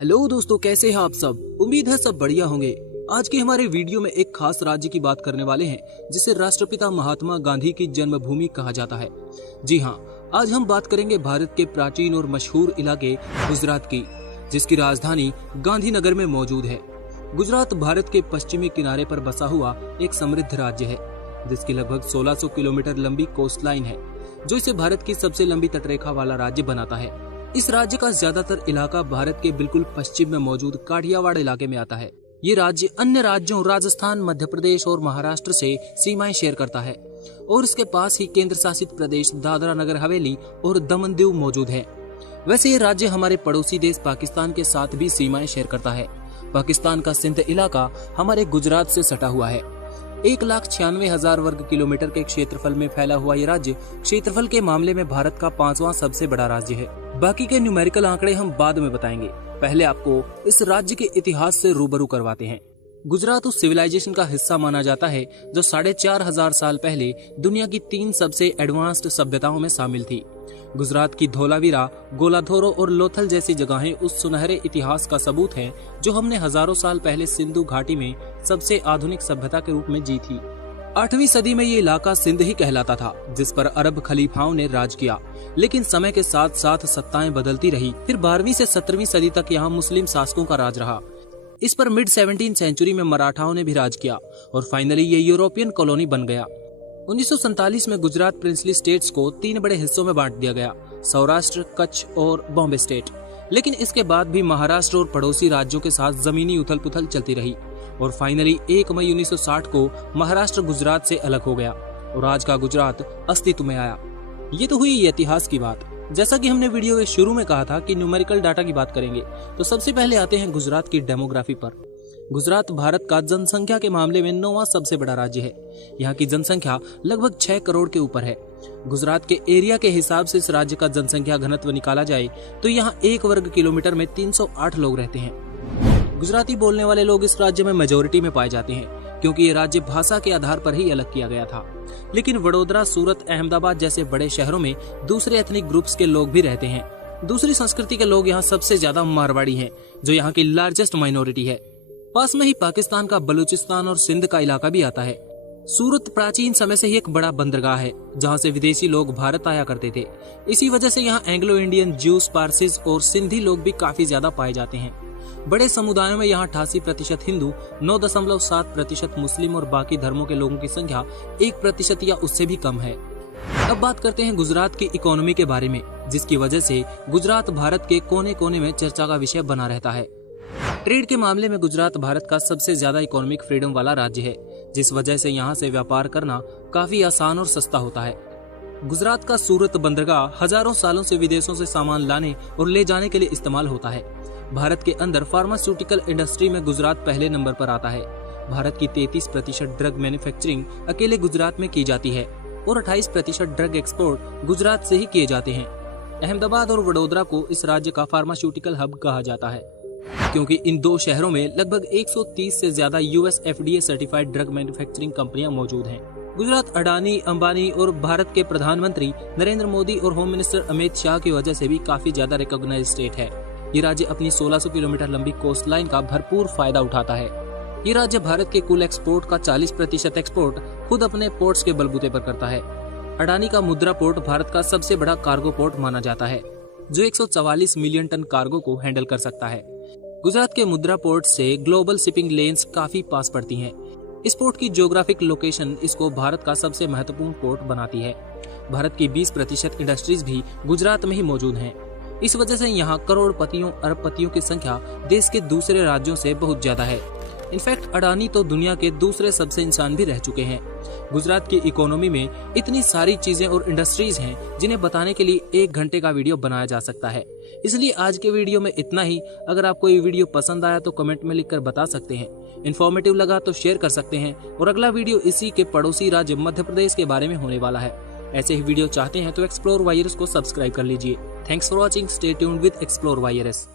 Hello दोस्तों, कैसे हैं आप सब। उम्मीद है सब बढ़िया होंगे। आज के हमारे वीडियो में एक खास राज्य की बात करने वाले हैं जिसे राष्ट्रपिता महात्मा गांधी की जन्मभूमि कहा जाता है। जी हाँ, आज हम बात करेंगे भारत के प्राचीन और मशहूर इलाके गुजरात की, जिसकी राजधानी गांधीनगर में मौजूद है। गुजरात भारत के पश्चिमी किनारे पर बसा हुआ एक समृद्ध राज्य है, जिसकी लगभग 1600 किलोमीटर लंबी कोस्ट लाइन है, जो इसे भारत की सबसे लंबी तटरेखा वाला राज्य बनाता है। इस राज्य का ज्यादातर इलाका भारत के बिल्कुल पश्चिम में मौजूद काठियावाड़ इलाके में आता है। ये राज्य अन्य राज्यों राजस्थान, मध्य प्रदेश और महाराष्ट्र से सीमाएं शेयर करता है और इसके पास ही केंद्र शासित प्रदेश दादरा नगर हवेली और दमन दीव मौजूद है। वैसे ये राज्य हमारे पड़ोसी देश पाकिस्तान के साथ भी सीमाएं शेयर करता है। पाकिस्तान का सिंध इलाका हमारे गुजरात से सटा हुआ है। 1,96,000 वर्ग किलोमीटर के क्षेत्रफल में फैला हुआ ये राज्य क्षेत्रफल के मामले में भारत का 5वां सबसे बड़ा राज्य है। बाकी के न्यूमेरिकल आंकड़े हम बाद में बताएंगे। पहले आपको इस राज्य के इतिहास से रूबरू करवाते हैं। गुजरात उस सिविलाइजेशन का हिस्सा माना जाता है जो 4,500 साल पहले दुनिया की 3 सबसे एडवांस्ड सभ्यताओं में शामिल थी। गुजरात की धोलावीरा, गोलाधोरो और लोथल जैसी जगहें उस सुनहरे इतिहास का सबूत हैं जो हमने हजारों साल पहले सिंधु घाटी में सबसे आधुनिक सभ्यता के रूप में जी थी। 8वीं सदी में ये इलाका सिंध ही कहलाता था, जिस पर अरब खलीफाओं ने राज किया। लेकिन समय के साथ साथ सत्ताएं बदलती रही। फिर 12वीं से 17वीं सदी तक यहाँ मुस्लिम शासकों का राज रहा। इस पर मिड 17वीं सेंचुरी में मराठाओं ने भी राज किया और फाइनली ये यूरोपियन कॉलोनी बन गया। 1947 में गुजरात प्रिंसली स्टेट्स को 3 बड़े हिस्सों में बांट दिया गया, सौराष्ट्र, कच्छ और बॉम्बे स्टेट। लेकिन इसके बाद भी महाराष्ट्र और पड़ोसी राज्यों के साथ जमीनी उथल पुथल चलती रही और फाइनली 1 मई 1960 को महाराष्ट्र गुजरात से अलग हो गया और आज का गुजरात अस्तित्व में आया। ये तो हुई इतिहास की बात। जैसा कि हमने वीडियो के शुरू में कहा था कि न्यूमेरिकल डाटा की बात करेंगे, तो सबसे पहले आते हैं गुजरात की डेमोग्राफी पर। गुजरात भारत का जनसंख्या के मामले में 9वां सबसे बड़ा राज्य है। यहाँ की जनसंख्या लगभग 6 करोड़ के ऊपर है। गुजरात के एरिया के हिसाब से इस राज्य का जनसंख्या घनत्व निकाला जाए तो यहाँ 1 वर्ग किलोमीटर में 308 लोग रहते हैं। गुजराती बोलने वाले लोग इस राज्य में मेजोरिटी में पाए जाते हैं, क्योंकि ये राज्य भाषा के आधार पर ही अलग किया गया था। लेकिन वडोदरा, सूरत, अहमदाबाद जैसे बड़े शहरों में दूसरे एथनिक ग्रुप्स के लोग भी रहते हैं। दूसरी संस्कृति के लोग यहाँ सबसे ज्यादा मारवाड़ी हैं, जो यहाँ की लार्जेस्ट माइनॉरिटी है। पास में ही पाकिस्तान का बलूचिस्तान और सिंध का इलाका भी आता है। सूरत प्राचीन समय से ही एक बड़ा बंदरगाह है, जहाँ से विदेशी लोग भारत आया करते थे। इसी वजह से यहाँ एंग्लो इंडियन, ज्यूस, पारसीज और सिंधी लोग भी काफी ज्यादा पाए जाते हैं। बड़े समुदायों में यहाँ 88% हिंदू, 9.7% मुस्लिम और बाकी धर्मों के लोगों की संख्या 1% या उससे भी कम है। अब बात करते हैं गुजरात की इकोनॉमी के बारे में, जिसकी वजह से गुजरात भारत के कोने कोने में चर्चा का विषय बना रहता है। ट्रेड के मामले में गुजरात भारत का सबसे ज्यादा इकोनॉमिक फ्रीडम वाला राज्य है, जिस वजह से यहाँ से व्यापार करना काफी आसान और सस्ता होता है। गुजरात का सूरत बंदरगाह हजारों सालों से विदेशों से सामान लाने और ले जाने के लिए इस्तेमाल होता है। भारत के अंदर फार्मास्यूटिकल इंडस्ट्री में गुजरात पहले नंबर पर आता है। भारत की 33% ड्रग मैन्युफैक्चरिंग अकेले गुजरात में की जाती है और 28% ड्रग एक्सपोर्ट गुजरात से ही किए जाते हैं। अहमदाबाद और वडोदरा को इस राज्य का फार्मास्यूटिकल हब कहा जाता है, क्योंकि इन 2 शहरों में लगभग 130 से ज्यादा US FDA certified drug manufacturing कंपनियां मौजूद हैं। गुजरात अडानी, अंबानी और भारत के प्रधानमंत्री नरेंद्र मोदी और होम मिनिस्टर अमित शाह की वजह से भी काफी ज्यादा रिकॉग्नाइज्ड स्टेट है। ये राज्य अपनी 1600 किलोमीटर लंबी कोस्ट लाइन का भरपूर फायदा उठाता है। ये राज्य भारत के कुल एक्सपोर्ट का 40% एक्सपोर्ट खुद अपने पोर्ट्स के बलबूते पर करता है। अडानी का मुद्रा पोर्ट भारत का सबसे बड़ा कार्गो पोर्ट माना जाता है, जो 144 मिलियन टन कार्गो को हैंडल कर सकता है। गुजरात के मुद्रा पोर्ट से ग्लोबल शिपिंग लेन्स काफी पास पड़ती हैं। इस पोर्ट की ज्योग्राफिक लोकेशन इसको भारत का सबसे महत्वपूर्ण पोर्ट बनाती है। भारत की 20% इंडस्ट्रीज भी गुजरात में ही मौजूद हैं। इस वजह से यहाँ करोड़पतियों, अरबपतियों की संख्या देश के दूसरे राज्यों से बहुत ज्यादा है। इनफैक्ट अडानी तो दुनिया के दूसरे सबसे इंसान भी रह चुके हैं। गुजरात की इकोनॉमी में इतनी सारी चीजें और इंडस्ट्रीज हैं जिन्हें बताने के लिए 1 घंटे का वीडियो बनाया जा सकता है। इसलिए आज के वीडियो में इतना ही। अगर आपको ये वीडियो पसंद आया तो कमेंट में लिखकर बता सकते हैं। इन्फॉर्मेटिव लगा तो शेयर कर सकते हैं। और अगला वीडियो इसी के पड़ोसी राज्य मध्य प्रदेश के बारे में होने वाला है। ऐसे ही वीडियो चाहते हैं तो एक्सप्लोर वायरस को सब्सक्राइब कर लीजिए। Thanks for watching. Stay tuned with explore virus.